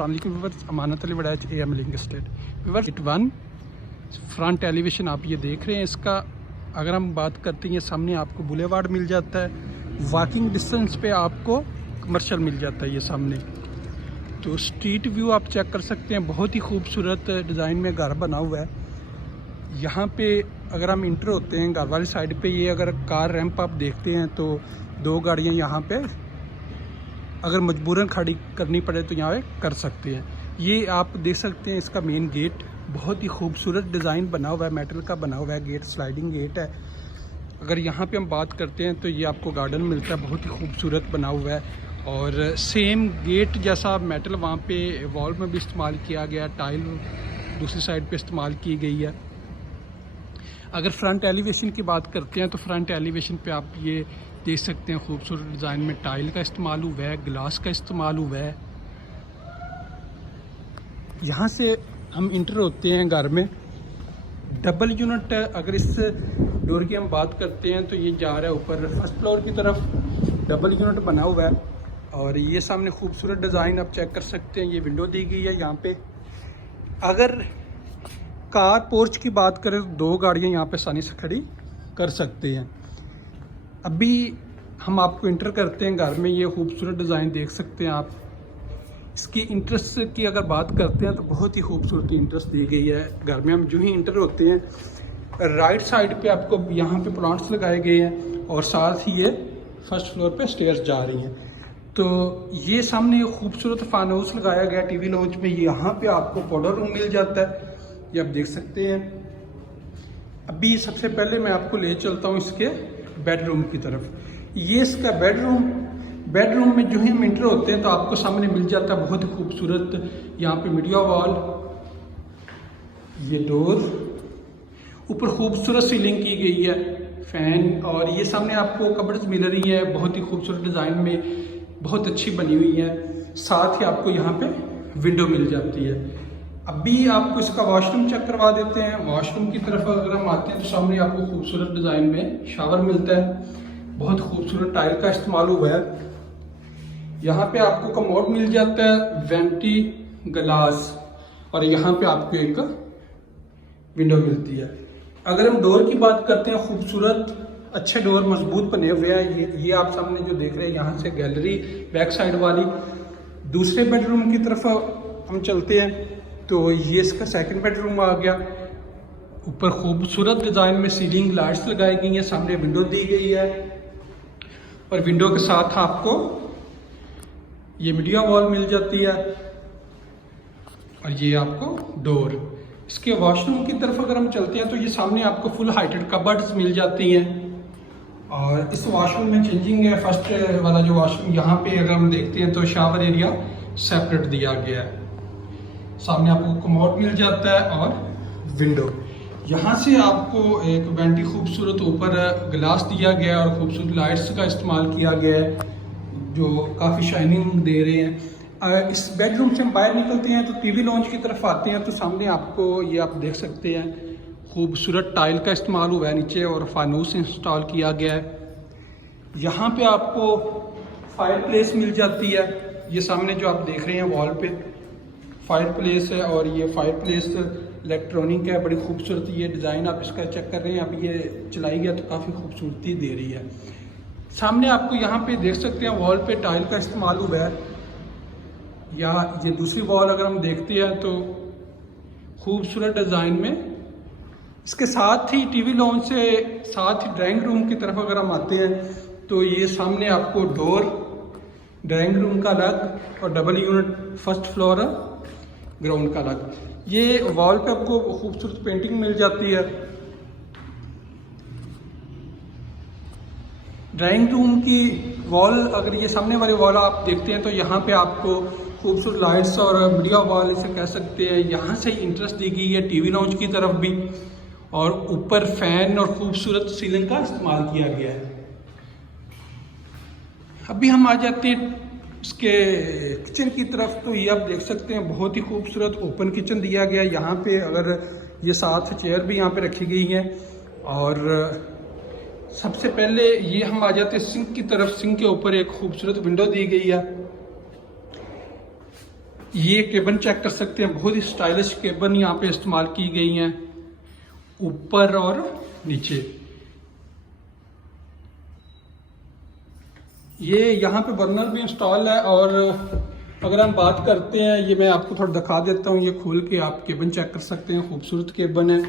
Amanat Ali Waraich AM link state viewers it one front elevation आप ये देख रहे हैं। इसका अगर हम बात करते हैं, सामने आपको बुलेवार्ड मिल जाता है, वॉकिंग डिस्टेंस पे आपको कमर्शियल मिल जाता है ये सामने। तो स्ट्रीट व्यू आप चेक कर सकते हैं, बहुत ही खूबसूरत डिज़ाइन में घर बना हुआ है। यहाँ पे अगर हम इंटर होते हैं घर वाली साइड पे, ये अगर कार रैंप आप देखते हैं तो दो गाड़ियाँ यहाँ पे अगर मजबूरन खड़ी करनी पड़े तो यहाँ पे कर सकते हैं। ये आप देख सकते हैं इसका मेन गेट बहुत ही खूबसूरत डिज़ाइन बना हुआ है, मेटल का बना हुआ है गेट, स्लाइडिंग गेट है। अगर यहाँ पे हम बात करते हैं तो ये आपको गार्डन मिलता है, बहुत ही खूबसूरत बना हुआ है। और सेम गेट जैसा मेटल वहाँ पे वॉल में भी इस्तेमाल किया गया, टाइल दूसरी साइड पे इस्तेमाल की गई है। अगर फ्रंट एलिवेशन की बात करते हैं तो फ्रंट एलिवेशन पे आप ये देख सकते हैं खूबसूरत डिज़ाइन में टाइल का इस्तेमाल हुआ है, ग्लास का इस्तेमाल हुआ है। यहाँ से हम इंटर होते हैं घर में, डबल यूनिट अगर इस डोर की हम बात करते हैं तो ये जा रहा है ऊपर फर्स्ट फ्लोर की तरफ, डबल यूनिट बना हुआ है। और ये सामने खूबसूरत डिज़ाइन आप चेक कर सकते हैं, ये विंडो दी गई है यहाँ पे। अगर कार पोर्च की बात करें तो दो गाड़ियाँ यहाँ पे आसानी से खड़ी कर सकते हैं। अभी हम आपको इंटर करते हैं घर में, ये खूबसूरत डिज़ाइन देख सकते हैं आप। इसकी इंटरेस्ट की अगर बात करते हैं तो बहुत ही खूबसूरत इंटरेस्ट दी गई है घर में। हम जो ही इंटर होते हैं राइट साइड पे आपको यहाँ पे प्लांट्स लगाए गए हैं और साथ ही ये फर्स्ट फ्लोर पे स्टेयर्स जा रही हैं। तो ये सामने खूबसूरत फान हाउस लगाया गया टीवी लॉन्च में, यहाँ पे आपको पाउडर रूम मिल जाता है, ये आप देख सकते हैं। अभी सबसे पहले मैं आपको ले चलता हूँ इसके बेडरूम की तरफ। ये इसका बेडरूम में जो ही हम इंटर होते हैं तो आपको सामने मिल जाता है बहुत ही खूबसूरत यहाँ पे मीडिया वॉल, ये डोर, ऊपर खूबसूरत सीलिंग की गई है, फैन, और ये सामने आपको कबर्ड्स मिल रही है बहुत ही खूबसूरत डिज़ाइन में, बहुत अच्छी बनी हुई है। साथ ही आपको यहाँ पे विंडो मिल जाती है। अभी आपको इसका वॉशरूम चेक करवा देते हैं। वॉशरूम की तरफ अगर हम आते हैं तो सामने आपको खूबसूरत डिज़ाइन में शावर मिलता है, बहुत खूबसूरत टाइल का इस्तेमाल हुआ है। यहाँ पे आपको कमोड मिल जाता है, वेंटी ग्लास, और यहाँ पे आपको एक विंडो मिलती है। अगर हम डोर की बात करते हैं, खूबसूरत अच्छे डोर मजबूत बने हुए हैं। ये आप सामने जो देख रहे हैं यहाँ से गैलरी बैक साइड वाली। दूसरे बेडरूम की तरफ हम चलते हैं तो ये इसका सेकंड बेडरूम आ गया। ऊपर खूबसूरत डिज़ाइन में सीलिंग लाइट्स लगाई गई हैं, सामने विंडो दी गई है और विंडो के साथ आपको ये मीडिया वॉल मिल जाती है और ये आपको डोर। इसके वॉशरूम की तरफ अगर हम चलते हैं तो ये सामने आपको फुल हाइटेड कबर्ड्स मिल जाती हैं। और इस वॉशरूम में चेंजिंग है, फर्स्ट वाला जो वॉशरूम यहाँ पे अगर हम देखते हैं तो शावर एरिया सेपरेट दिया गया है। सामने आपको कमोड मिल जाता है और विंडो। यहाँ से आपको एक वेंटी खूबसूरत ऊपर ग्लास दिया गया है और खूबसूरत लाइट्स का इस्तेमाल किया गया है जो काफ़ी शाइनिंग दे रहे हैं। इस बेडरूम से हम बाहर निकलते हैं तो टीवी लॉन्च की तरफ आते हैं तो सामने आपको ये आप देख सकते हैं खूबसूरत टाइल का इस्तेमाल हुआ है नीचे और फानूस इंस्टॉल किया गया है। यहाँ पे आपको फायर प्लेस मिल जाती है, ये सामने जो आप देख रहे हैं वॉल पे फायर प्लेस है और ये फायर प्लेस इलेक्ट्रॉनिक है, बड़ी खूबसूरत ये डिज़ाइन आप इसका चेक कर रहे हैं। अब ये चलाई गया तो काफ़ी खूबसूरती दे रही है। सामने आपको यहाँ पे देख सकते हैं वॉल पे टाइल का इस्तेमाल हुआ है, या ये दूसरी वॉल अगर हम देखते हैं तो खूबसूरत डिज़ाइन में। इसके साथ ही टीवी लॉन्च से साथ ही ड्राइंग रूम की तरफ अगर हम आते हैं तो ये सामने आपको डोर, ड्राइंग रूम का अलग और double unit first floor ground का अलग। ये वॉल पे आपको खूबसूरत पेंटिंग मिल जाती है। ड्राइंग रूम की वॉल, अगर ये सामने वाली वॉल आप देखते हैं तो यहाँ पे आपको खूबसूरत लाइट्स और मीडिया वॉल इसे कह सकते हैं, यहाँ से इंटरेस्ट दी गई है टीवी लॉन्च की तरफ भी, और ऊपर फैन और खूबसूरत सीलिंग का इस्तेमाल किया गया है। अभी हम आ जाते हैं इसके किचन की तरफ, तो ये आप देख सकते हैं बहुत ही खूबसूरत ओपन किचन दिया गया है। यहाँ पे अगर ये साथ चेयर भी यहाँ पे रखी गई हैं। और सबसे पहले ये हम आ जाते हैं सिंक की तरफ। सिंक के ऊपर एक खूबसूरत विंडो दी गई है। ये केबन चेक कर सकते हैं, बहुत ही स्टाइलिश केबन यहाँ पे इस्तेमाल की गई हैं ऊपर और नीचे। ये यहाँ पे बर्नर भी इंस्टॉल है। और अगर हम बात करते हैं, ये मैं आपको थोड़ा दिखा देता हूँ, ये खोल के आप केबन चेक कर सकते हैं, खूबसूरत केबन है।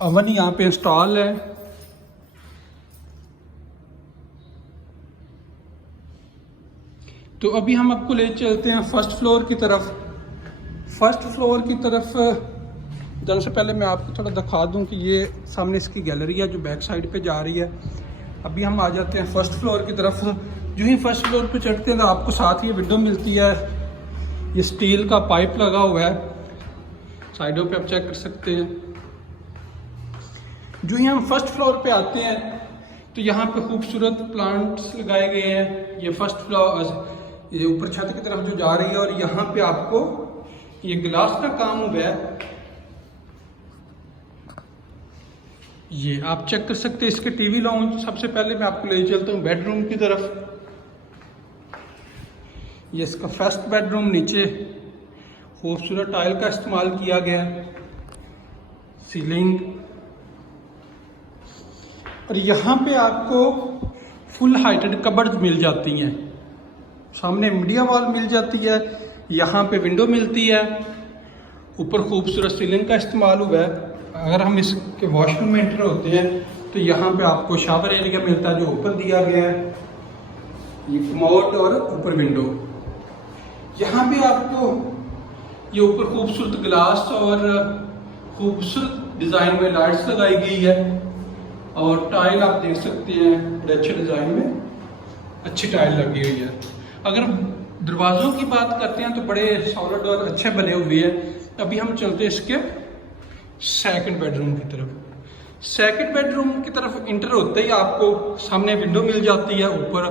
ओवन यहाँ पे इंस्टॉल है। तो अभी हम आपको ले चलते हैं फर्स्ट फ्लोर की तरफ। फर्स्ट फ्लोर की तरफ जाने से पहले मैं आपको थोड़ा दिखा दूं कि ये सामने इसकी गैलरी है जो बैक साइड पे जा रही है। अभी हम आ जाते हैं फर्स्ट फ्लोर की तरफ। जो ही फर्स्ट फ्लोर पे चढ़ते हैं तो आपको साथ ही विंडो मिलती है। ये स्टील का पाइप लगा हुआ है, साइडों पे आप चेक कर सकते हैं। जो ही हम फर्स्ट फ्लोर पे आते हैं तो यहाँ पे खूबसूरत प्लांट्स लगाए गए हैं। ये फर्स्ट फ्लोर, ये ऊपर छत की तरफ जो जा रही है, और यहाँ पे आपको ये गिलास का काम हुआ है, ये आप चेक कर सकते हैं। इसके टीवी लाउंज। सबसे पहले मैं आपको ले चलता हूँ बेडरूम की तरफ। ये इसका फर्स्ट बेडरूम, नीचे खूबसूरत टाइल का इस्तेमाल किया गया है, सीलिंग। और यहाँ पे आपको फुल हाइटेड कबर्ड मिल जाती हैं। सामने मीडिया वॉल मिल जाती है, यहाँ पे विंडो मिलती है, ऊपर खूबसूरत सीलिंग का इस्तेमाल हुआ है। अगर हम इसके वॉशरूम में एंटर होते हैं तो यहाँ पे आपको शावर एरिया मिलता है जो ऊपर दिया गया है, ये कमोड और ऊपर विंडो। यहाँ पे आपको ये ऊपर खूबसूरत ग्लास और खूबसूरत डिज़ाइन में लाइट्स लगाई गई है। और टाइल आप देख सकते हैं, बड़े अच्छे डिज़ाइन में अच्छी टाइल लगी हुई है। अगर दरवाज़ों की बात करते हैं तो बड़े सॉलिड और अच्छे बने हुए हैं। अभी हम चलते हैं इसके सेकंड बेडरूम की तरफ। सेकंड बेडरूम की तरफ इंटर होते ही आपको सामने विंडो मिल जाती है, ऊपर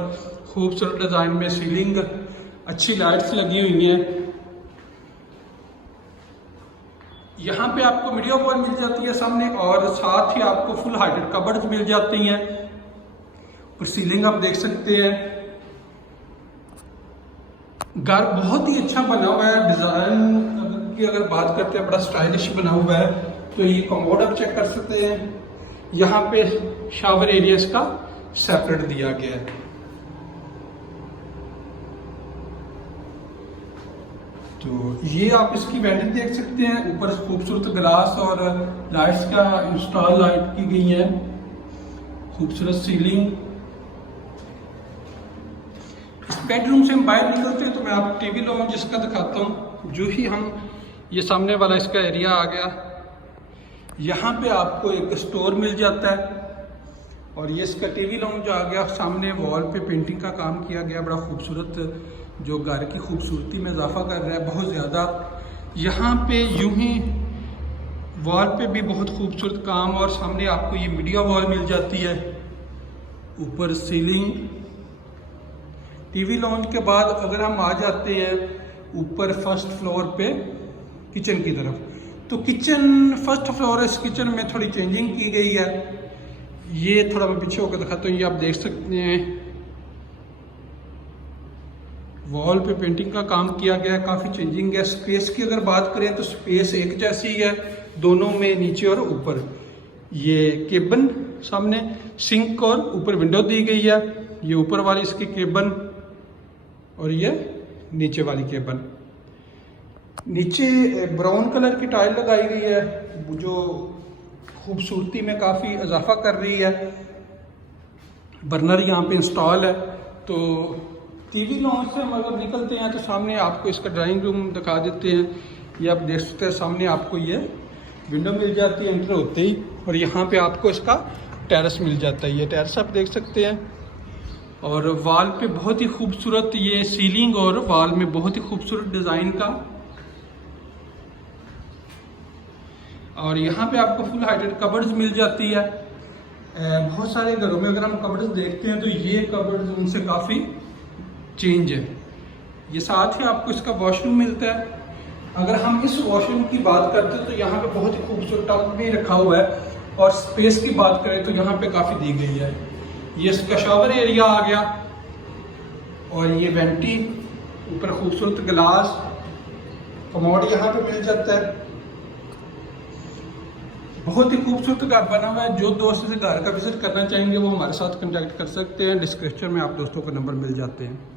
खूबसूरत डिज़ाइन में सीलिंग, अच्छी लाइट्स लगी हुई हैं। यहाँ पे आपको मीडिया वॉल मिल जाती है सामने, और साथ ही आपको फुल हाइटेड कबर्ड्स मिल जाती हैं। और सीलिंग आप देख सकते हैं। घर बहुत ही अच्छा बना हुआ है। डिज़ाइन की अगर बात करते हैं, बड़ा स्टाइलिश बना हुआ है। तो ये कमोड आप चेक कर सकते हैं। यहाँ पे शावर एरिया इसका सेपरेट दिया गया है। तो ये आप इसकी वेंटिंग देख सकते हैं, ऊपर खूबसूरत ग्लास और लाइट्स का इंस्टॉल लाइट की गई है, खूबसूरत सीलिंग। बेडरूम से हम बाहर निकलते हैं तो मैं आपको टीवी लाउंज इसका दिखाता हूँ। जो ही हम, ये सामने वाला इसका एरिया आ गया, यहाँ पे आपको एक स्टोर मिल जाता है। और ये इसका टीवी लाउंज आ गया। सामने वॉल पे पेंटिंग का काम किया गया, बड़ा खूबसूरत, जो घर की खूबसूरती में इजाफा कर रहा है बहुत ज़्यादा। यहाँ पे यूं ही वॉल पे भी बहुत खूबसूरत काम, और सामने आपको ये मीडिया वॉल मिल जाती है, ऊपर सीलिंग। टीवी लाउंज के बाद अगर हम आ जाते हैं ऊपर फर्स्ट फ्लोर पे किचन की तरफ, तो किचन फर्स्ट फ्लोर है। इस किचन में थोड़ी चेंजिंग की गई है। ये थोड़ा मैं पीछे होकर दिखाता हूँ। ये आप देख सकते हैं, वॉल पे पेंटिंग का काम किया गया है, काफ़ी चेंजिंग है। स्पेस की अगर बात करें तो स्पेस एक जैसी है दोनों में, नीचे और ऊपर। ये केबन सामने, सिंक और ऊपर विंडो दी गई है। ये ऊपर वाली इसकी केबन और ये नीचे वाली केबन। नीचे ब्राउन कलर की टाइल लगाई गई है जो खूबसूरती में काफ़ी इजाफा कर रही है। बर्नर यहाँ पे इंस्टॉल है। तो टीवी लाउंज से हम अगर निकलते हैं तो सामने आपको इसका ड्राइंग रूम दिखा देते हैं। ये आप देख सकते हैं, सामने आपको ये विंडो मिल जाती है एंटर होते ही, और यहाँ पे आपको इसका टेरेस मिल जाता है। ये टेरेस आप देख सकते हैं। और वॉल पे बहुत ही खूबसूरत ये सीलिंग, और वॉल में बहुत ही खूबसूरत डिज़ाइन का। और यहाँ पे आपको फुल हाइटेड कबर्ड्स मिल जाती है। बहुत सारे घरों में अगर हम कबर्ड्स देखते हैं तो ये कबर्ड्स उनसे काफ़ी चेंज है। ये साथ ही आपको इसका वॉशरूम मिलता है। अगर हम इस वॉशरूम की बात करते हैं तो यहाँ पे बहुत ही खूबसूरत टब भी रखा हुआ है। और स्पेस की बात करें तो यहाँ पे काफ़ी दी गई है। ये इसका शावर एरिया आ गया, और ये वेंटी, ऊपर खूबसूरत ग्लास, कमोड यहाँ पे मिल जाता है। बहुत ही खूबसूरत घर बना हुआ है। जो दोस्त इस घर का विजिट करना चाहेंगे वो हमारे साथ कांटेक्ट कर सकते हैं। डिस्क्रिप्शन में आप दोस्तों का नंबर मिल जाते हैं।